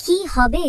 কি হবে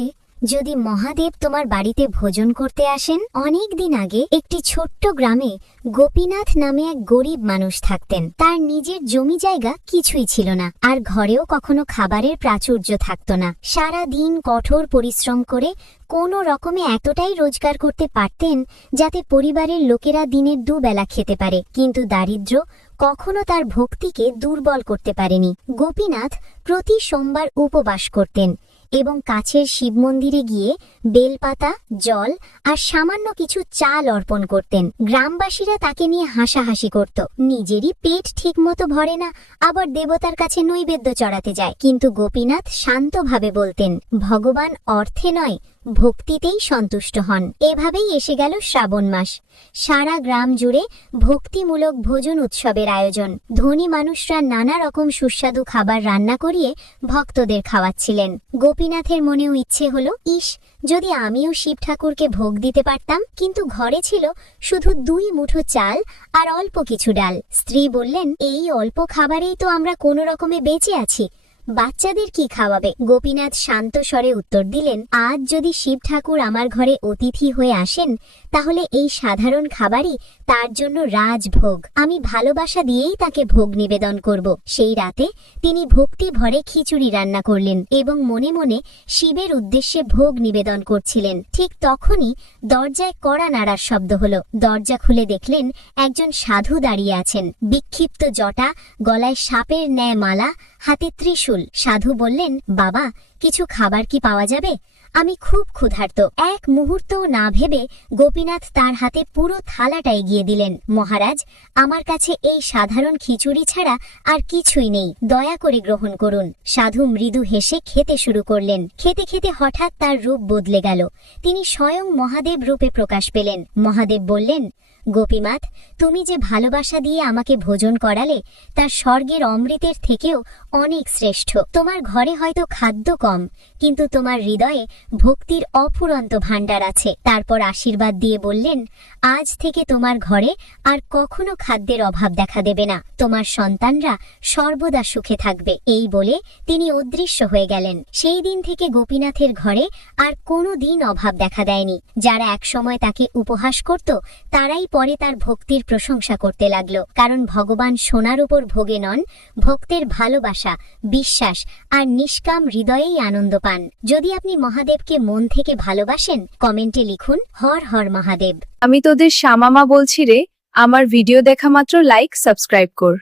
যদি মহাদেব তোমার বাড়িতে ভোজন করতে আসেন? অনেক দিন আগে একটি ছোট্ট গ্রামে গোপীনাথ নামে এক গরিব মানুষ থাকতেন। তার নিজের জমি জায়গা কিছুই ছিল না, আর ঘরেও কখনো খাবারের প্রাচুর্য থাকত না। সারা দিন কঠোর পরিশ্রম করে কোনো রকমে এতটাই রোজগার করতে পারতেন যাতে পরিবারের লোকেরা দিনের দুবেলা খেতে পারে, কিন্তু দারিদ্র্য কখনো তার ভক্তিকে দুর্বল করতে পারেনি। গোপীনাথ প্রতি সোমবার উপবাস করতেন এবং কাছের শিব মন্দিরে গিয়ে বেলপাতা, জল আর সামান্য কিছু চাল অর্পণ করতেন। গ্রামবাসীরা তাকে নিয়ে হাসাহাসি করত, নিজেরই পেট ঠিকমতো ভরে না, আবার দেবতার কাছে নৈবেদ্য চড়াতে যায়। কিন্তু গোপীনাথ শান্তভাবে বলতেন, ভগবান অর্থে নয়, ভক্তিতেই সন্তুষ্ট হন। এভাবেই এসে গেল শ্রাবণ মাস। সারা গ্রাম জুড়ে ভক্তিমূলক ভোজন উৎসবের আয়োজন। ধনী মানুষরা নানা রকম সুস্বাদু খাবার রান্না করিয়ে ভক্তদের খাওয়াচ্ছিলেন। গোপীনাথের মনেও ইচ্ছে হলো, ইস, যদি আমিও শিব ঠাকুরকে ভোগ দিতে পারতাম। কিন্তু ঘরে ছিল শুধু 2 মুঠো চাল আর অল্প কিছু ডাল। স্ত্রী বললেন, এই অল্প খাবারেই তো আমরা কোনো রকমে বেঁচে আছি, বাচ্চাদের কি খাওয়াবে? গোপীনাথ শান্ত স্বরে উত্তর দিলেন, আজ যদি শিব ঠাকুর আমার ঘরে অতিথি হয়ে আসেন, তাহলে এই সাধারণ খাবারই তার জন্য রাজভোগ। আমি ভালোবাসা দিয়েই তাকে ভোগ নিবেদন করব। সেই রাতে তিনি ভক্তি ভরে খিচুড়ি রান্না করলেন এবং মনে মনে শিবের উদ্দেশ্যে ভোগ নিবেদন করছিলেন। ঠিক তখনই দরজায় কড়া নাড়ার শব্দ হলো। দরজা খুলে দেখলেন একজন সাধু দাঁড়িয়ে আছেন, বিক্ষিপ্ত জটা, গলায় সাপের ন্যায় মালা, হাতে ত্রিশূল। সাধু বললেন, বাবা, কিছু খাবার কি পাওয়া যাবে? আমি খুব ক্ষুধার্ত। এক মুহূর্তও না ভেবে গোপীনাথ তার হাতে পুরো থালাটা এগিয়ে দিলেন। মহারাজ, আমার কাছে এই সাধারণ খিচুড়ি ছাড়া আর কিছুই নেই, দয়া করে গ্রহণ করুন। সাধু মৃদু হেসে খেতে শুরু করলেন। খেতে খেতে হঠাৎ তার রূপ বদলে গেল। তিনি স্বয়ং মহাদেব রূপে প্রকাশ পেলেন। মহাদেব বললেন, গোপীনাথ, তুমি যে ভালোবাসা দিয়ে আমাকে ভোজন করালে, তা স্বর্গের অমৃতের থেকেও অনেক শ্রেষ্ঠ। তোমার ঘরে হয়তো খাদ্য কম, কিন্তু তোমার হৃদয়ে ভক্তির অফুরন্ত ভাণ্ডার আছে। তারপর আশীর্বাদ দিয়ে বললেন, আজ থেকে তোমার ঘরে আর কখনো খাদ্যের অভাব দেখা দেবে না, তোমার সন্তানরা সর্বদা সুখে থাকবে। এই বলে তিনি অদৃশ্য হয়ে গেলেন। সেই দিন থেকে গোপীনাথের ঘরে আর কোনো দিন অভাব দেখা দেয়নি। যারা একসময় তাকে উপহাস করত, তারাই পরে তার ভক্তির প্রশংসা করতে লাগল, কারণ ভগবান সোনার উপর ভোগে নন, ভক্তের ভালোবাসা, বিশ্বাস আর নিষ্কাম হৃদয়েই আনন্দ পান। যদি আপনি মহাদেবকে মন থেকে ভালোবাসেন, কমেন্টে লিখুন, হর হর মহাদেব। আমি তোদের শ্যামামা বলছি রে, আমার ভিডিও দেখা মাত্র লাইক সাবস্ক্রাইব কর।